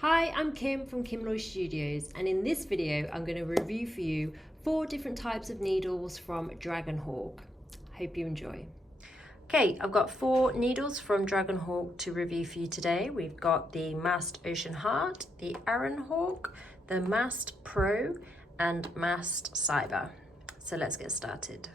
Hi, I'm Kim from Kim Loy Studios, and in this video I'm going to review for you 4 different types of needles from Dragonhawk. Hope you enjoy. Okay, I've got 4 needles from Dragonhawk to review for you today. We've got the Mast Ocean Heart, the Aron Hawk, the Mast Pro, and Mast Cyber. So let's get started.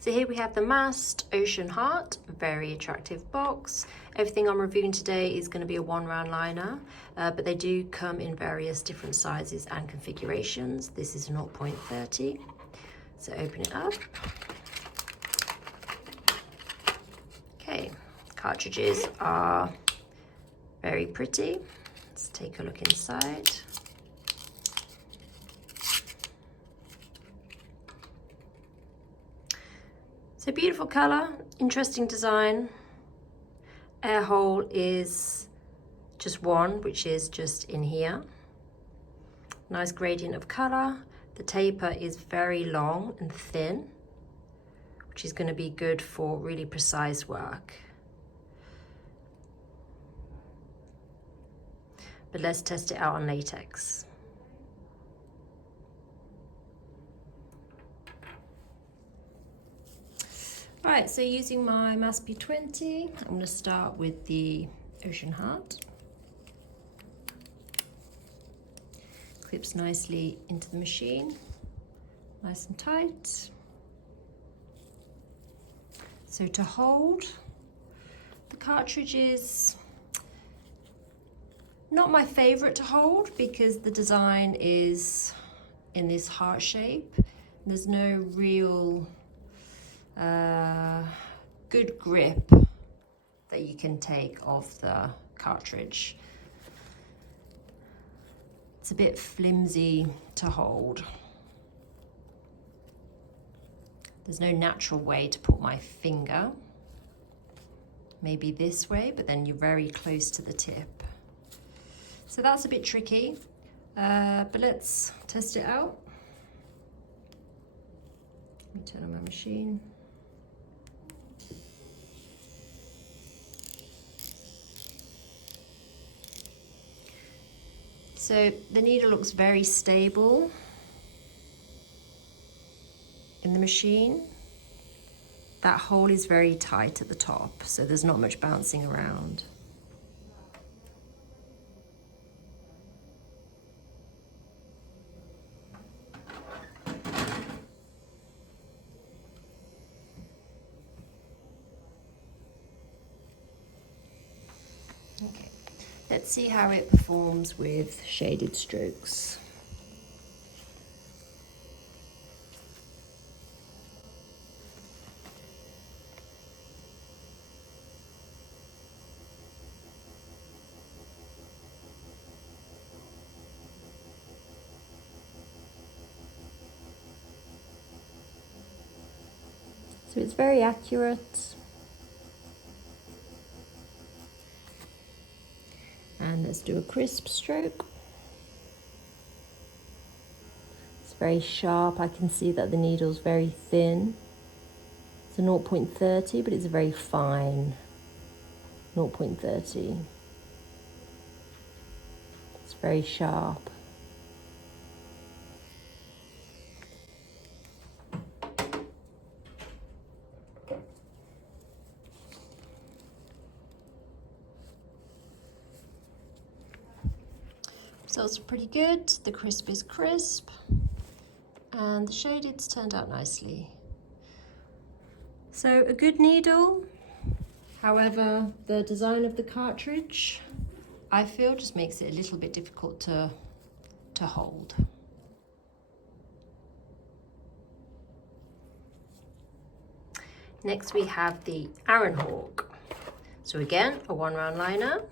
So here we have the Mast Ocean Heart, very attractive box. Everything I'm reviewing today is going to be a 1-round liner, but they do come in various different sizes and configurations. This is 0.30, so open it up. Okay, cartridges are very pretty. Let's take a look inside. So beautiful color, interesting design. Air hole is just one, which is just in here. Nice gradient of color. The taper is very long and thin, which is going to be good for really precise work. But let's test it out on latex. Alright, so using my Mast P20, I'm going to start with the Ocean Heart. Clips nicely into the machine, nice and tight. So to hold, the cartridge is not my favorite to hold because the design is in this heart shape. There's no real good grip that you can take off the cartridge. It's a bit flimsy to hold. There's no natural way to put my finger. Maybe this way, but then you're very close to the tip. So that's a bit tricky, but let's test it out. Let me turn on my machine. So the needle looks very stable in the machine. That hole is very tight at the top, so there's not much bouncing around. Okay. Let's see how it performs with shaded strokes. So it's very accurate. And let's do a crisp stroke. It's very sharp. I can see that the needle's very thin. It's a 0.30, but it's a very fine 0.30. It's very sharp. Results are pretty good, the crisp is crisp, and the shaded's turned out nicely. So a good needle, however, the design of the cartridge, I feel, just makes it a little bit difficult to hold. Next we have the Aron Hawk. So again, a 1-round liner,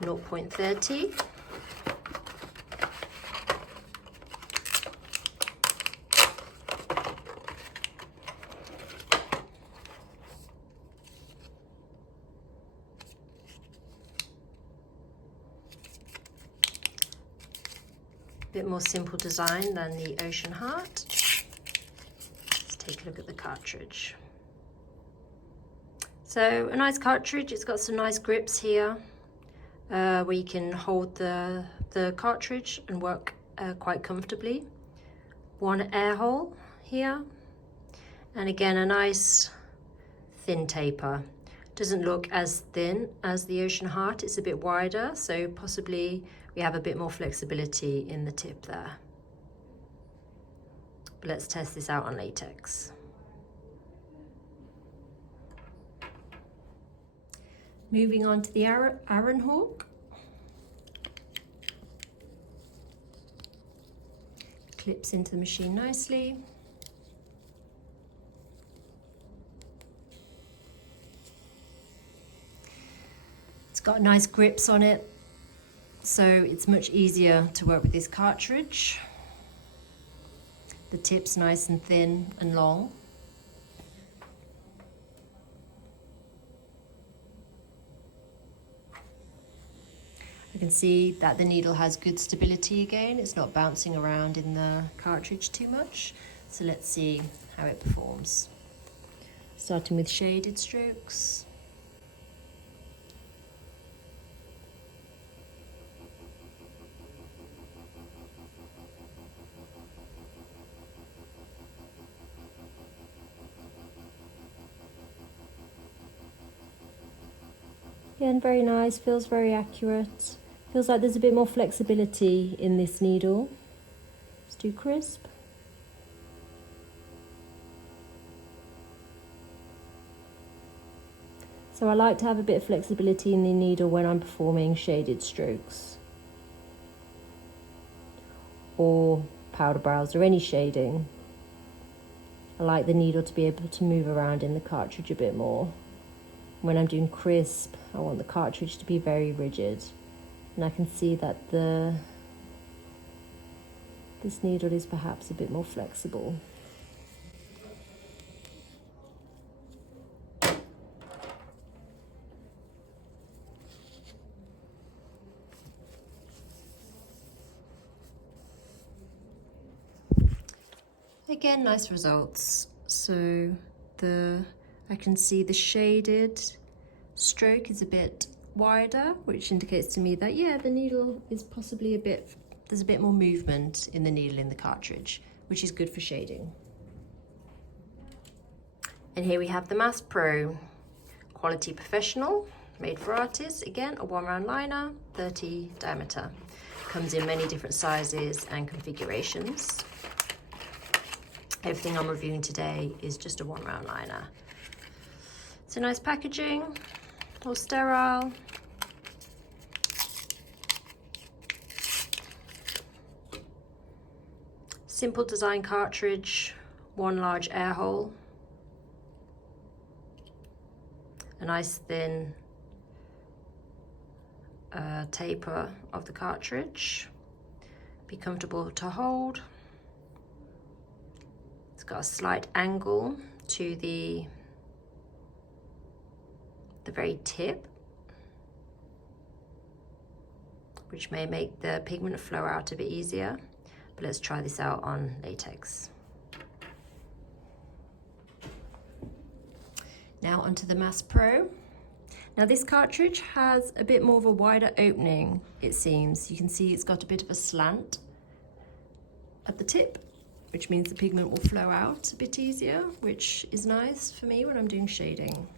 0.30. Bit more simple design than the Ocean Heart. Let's take a look at the cartridge. So a nice cartridge, it's got some nice grips here. where you can hold the cartridge and work quite comfortably. One air hole here, and again a nice thin taper. Doesn't look as thin as the Ocean Heart, it's a bit wider, so possibly we have a bit more flexibility in the tip there. But let's test this out on latex. Moving on to the Aron Hawk. Clips into the machine nicely. It's got nice grips on it, so it's much easier to work with this cartridge. The tip's nice and thin and long. I can see that the needle has good stability again. It's not bouncing around in the cartridge too much. So let's see how it performs. Starting with shaded strokes. Again, very nice, feels very accurate. Feels like there's a bit more flexibility in this needle. Let's do crisp. So I like to have a bit of flexibility in the needle when I'm performing shaded strokes or powder brows or any shading. I like the needle to be able to move around in the cartridge a bit more. When I'm doing crisp, I want the cartridge to be very rigid. And I can see that this needle is perhaps a bit more flexible. Again, nice results. So I can see the shaded stroke is a bit wider, which indicates to me that, yeah, the needle is possibly there's a bit more movement in the needle in the cartridge, which is good for shading. And here we have the Mast Pro Quality Professional, made for artists. Again, a 1 round liner, 30 diameter. Comes in many different sizes and configurations. Everything I'm reviewing today is just a 1 round liner. It's a nice packaging, all sterile. Simple design cartridge, 1 large air hole. A nice thin taper of the cartridge. Be comfortable to hold. It's got a slight angle to the very tip, which may make the pigment flow out a bit easier. But let's try this out on latex. Now onto the Mast Pro. Now this cartridge has a bit more of a wider opening, it seems. You can see it's got a bit of a slant at the tip, which means the pigment will flow out a bit easier, which is nice for me when I'm doing shading.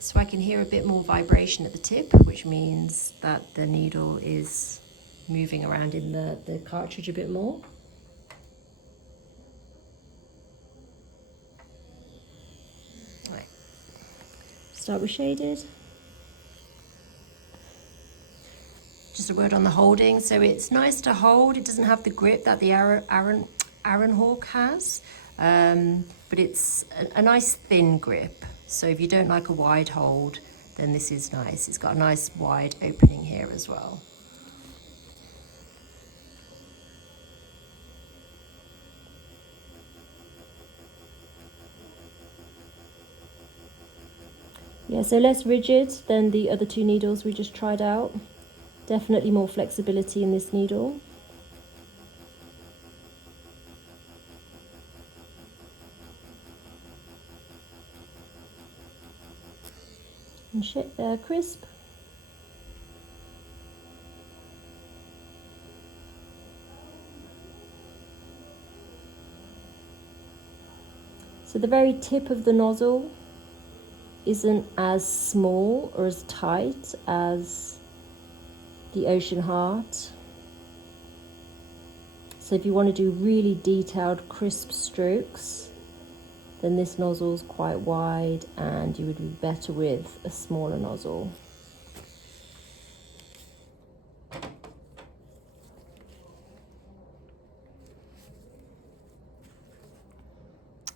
So I can hear a bit more vibration at the tip, which means that the needle is moving around in the cartridge a bit more. Right. Start with shaded. Just a word on the holding. So it's nice to hold. It doesn't have the grip that the Aron Hawk has, but it's a nice thin grip. So if you don't like a wide hold, then this is nice. It's got a nice wide opening here as well. Yeah, so less rigid than the other 2 needles we just tried out. Definitely more flexibility in this needle. and crisp. So the very tip of the nozzle isn't as small or as tight as the Ocean Heart. So if you want to do really detailed, crisp strokes, then this nozzle is quite wide and you would be better with a smaller nozzle.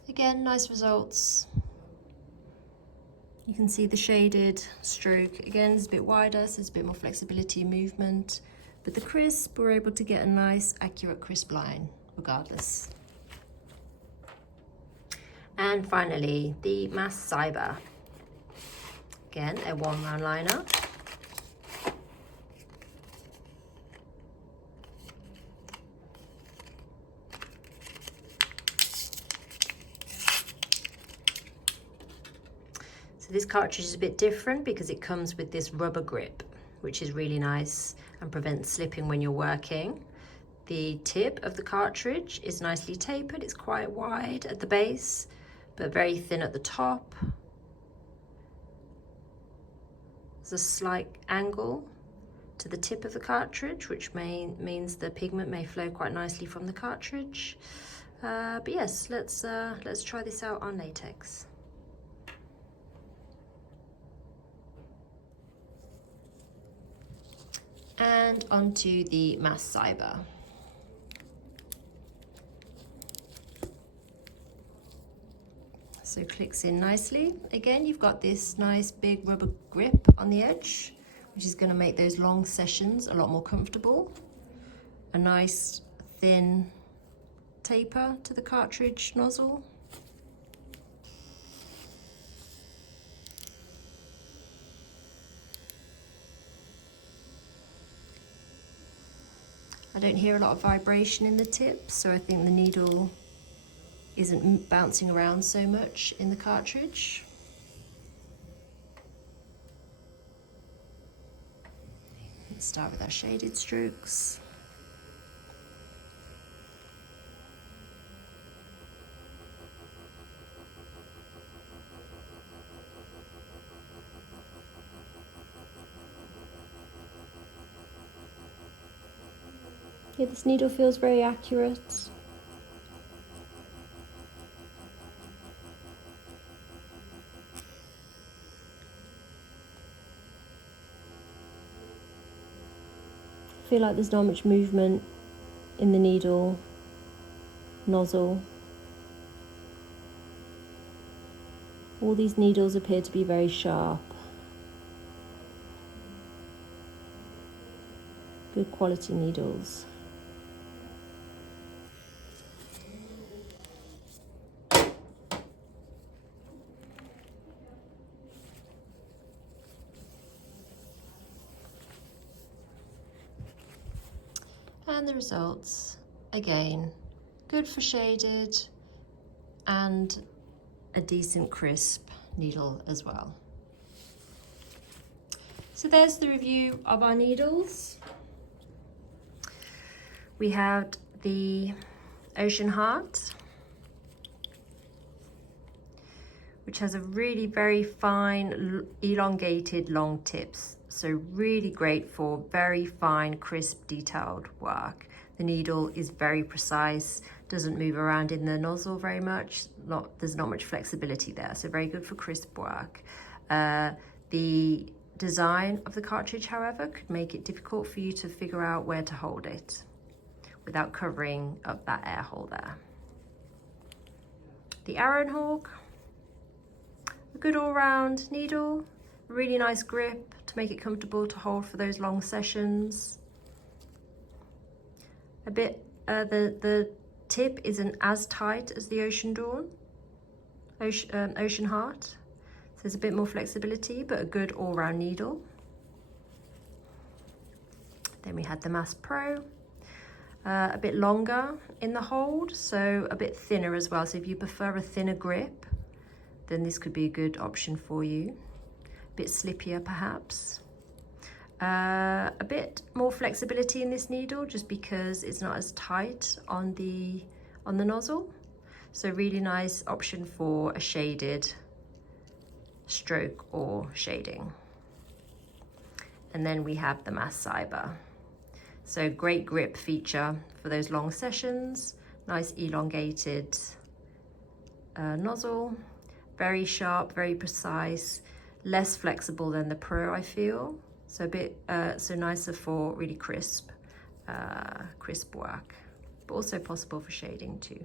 Again, nice results. You can see the shaded stroke. Again, it's a bit wider, so there's a bit more flexibility in movement. But the crisp, we're able to get a nice, accurate, crisp line, regardless. And finally, the Mast Cyber. Again, a 1 round liner. This cartridge is a bit different because it comes with this rubber grip, which is really nice and prevents slipping when you're working. The tip of the cartridge is nicely tapered. It's quite wide at the base, but very thin at the top. There's a slight angle to the tip of the cartridge, which means the pigment may flow quite nicely from the cartridge. But yes, let's try this out on latex. And onto the Mast Cyber. So clicks in nicely. Again, you've got this nice big rubber grip on the edge, which is going to make those long sessions a lot more comfortable. A nice thin taper to the cartridge nozzle. I don't hear a lot of vibration in the tip, so I think the needle isn't bouncing around so much in the cartridge. Let's start with our shaded strokes. Yeah, this needle feels very accurate. I feel like there's not much movement in the needle nozzle. All these needles appear to be very sharp. Good quality needles. And the results, again, good for shaded and a decent crisp needle as well. So there's the review of our needles. We had the Ocean Heart, which has a really very fine, elongated, long tips. So really great for very fine, crisp, detailed work. The needle is very precise, doesn't move around in the nozzle very much. There's not much flexibility there, so very good for crisp work. The design of the cartridge, however, could make it difficult for you to figure out where to hold it without covering up that air hole there. The Aron Hawk, a good all-round needle, really nice grip to make it comfortable to hold for those long sessions. A bit, the tip isn't as tight as the Ocean Heart, so there's a bit more flexibility, but a good all-round needle. Then we had the Mast Pro, a bit longer in the hold, so a bit thinner as well. So if you prefer a thinner grip, then this could be a good option for you. bit slippier perhaps. A bit more flexibility in this needle just because it's not as tight on the nozzle. So really nice option for a shaded stroke or shading. And then we have the Mast Cyber. So great grip feature for those long sessions, nice elongated nozzle, very sharp, very precise, less flexible than the Pro, I feel. So a bit, so nicer for really crisp work, but also possible for shading too.